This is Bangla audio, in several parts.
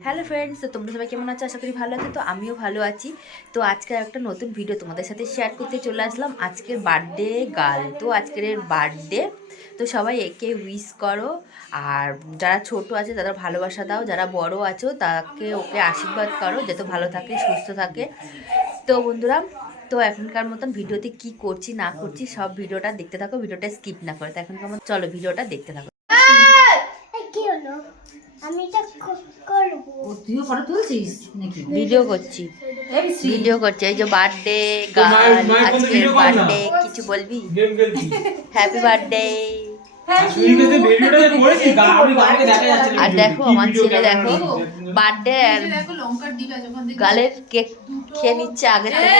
হ্যালো ফ্রেন্ডস, তো তোমরা সবাই কেমন আছো? আশা করি ভালো আছো, তো আমিও ভালো আছি। তো আজকে একটা নতুন ভিডিও তোমাদের সাথে শেয়ার করতে চলে আসলাম। আজকের বার্থডে গার্ল তো আজকের বার্থডে তো সবাই একে উইশ করো, আর যারা ছোট আছে, তারা ভালোবাসা দাও। যারা বড় আছো, তাকে ওকে আশীর্বাদ করো, যাতে ভালো থাকে, সুস্থ থাকে। তো বন্ধুরা, তো এখনকার মতন ভিডিওতে কি করছি, না করছি, সব ভিডিওটা দেখতে থাকো। ভিডিওটা স্কিপ না করে, তো এখনকার মতন চলো ভিডিওটা দেখতে থাকো। আমি এটা ক- তুইও ফটো তুলছিস? নাকি? ভিডিও করছি। ভিডিও করছে এই যে বার্থডে তো মায়ের- গার্ল মায়ের ফোনে আজকের ভিডিও কর না। বার্থডে কিছু বলবি? হ্যাপি বার্থডে আর দেখো আমার ছেলে দেখো বার্থডে গালের কেক খেয়ে নিচ্ছে আগে থেকে।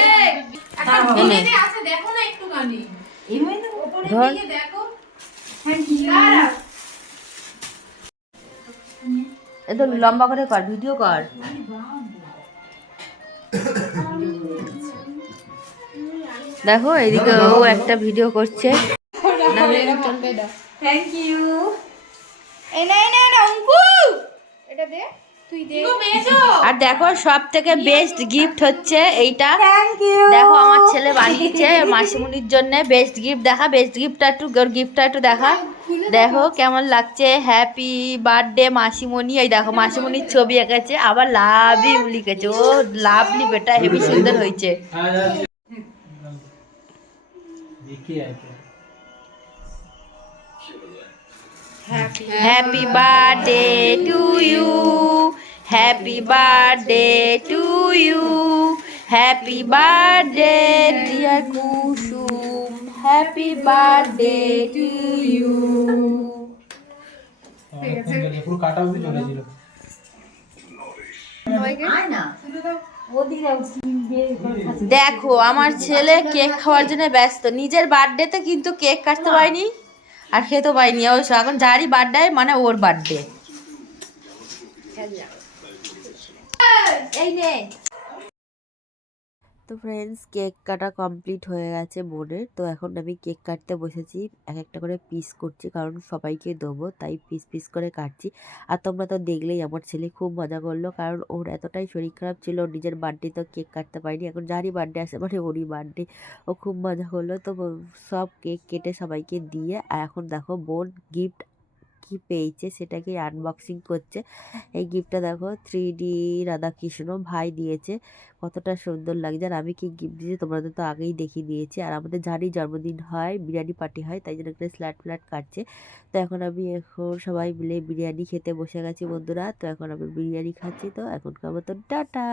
আছে দেখো না ধর। দেখো। Thank you. দাঁড়া। এ তো লম্বা করে কর ভিডিও কর দেখো এদিকে ও একটা ভিডিও করছে. ইগো পেয়েছ? আর দেখো সব থেকে বেস্ট গিফট হচ্ছে এইটা দেখো বানিয়েছে মাসিমুনির জন্য বেস্ট গিফট দেখা বেস্ট গিফটটা একটু ওর গিফটটা একটু দেখা। দেখো। কেমন লাগছে হ্যাপি বার্থডে মাসিমণি। এই দেখো মাসিমণির ছবি এঁকেছে আবার লাভই লিখেছে ও লাভলি বেটা হেবি সুন্দর হয়েছে। হ্যাঁ, happy birthday to you happy birthday to you happy birthday dear Kusum happy birthday to you. দেখো, আমার ছেলে কেক খাওয়ার জন্য ব্যস্ত। নিজের বার্থডেতে কিন্তু কেক কাটতে পারিনি, আর খেতে পারিনি। অবশ্য এখন যারই বার্থডে মানে ওর বার্থডে। এই নে। তো ফ্রেন্ডস কেক কাটা কমপ্লিট হয়ে গেছে বোনের তো এখন আমি কেক কাটতে বসেছি, এক একটা করে পিস করছি, কারণ সবাইকে দেবো, তাই পিস পিস করে কাটছি। আর তোমরা তো দেখলেই আমার ছেলে খুব মজা করল, কারণ ওর এতটাই শরীর খারাপ ছিল নিজের বার্থডে তো কেক কাটতে পারিনি, এখন যারই বার্থডে আসে মানে ওরই বার্থডে ও খুব মজা করল, তো সব কেক কেটে সবাইকে দিয়ে, আর এখন দেখো বোন গিফট কি পেয়েছে, সেটাকে আনবক্সিং করছে। এই গিফটটা দেখো থ্রি ডি রাধাকৃষ্ণ ভাই দিয়েছে। কতটা সুন্দর লাগছে। আর আমি কি গিফট দিয়েছি, তোমাদের তো আগেই দেখিয়ে দিয়েছি। আর আমাদের যারই জন্মদিন হয়, বিরিয়ানি পার্টি হয়, তাই জন্য একটা স্ল্যাট ফ্ল্যাট কাটছে। তো এখন আমি এখন সবাই মিলে বিরিয়ানি খেতে বসে গেছি, বন্ধুরা। তো এখন আমি বিরিয়ানি খাচ্ছি, তো এখনকার মতন টাটা!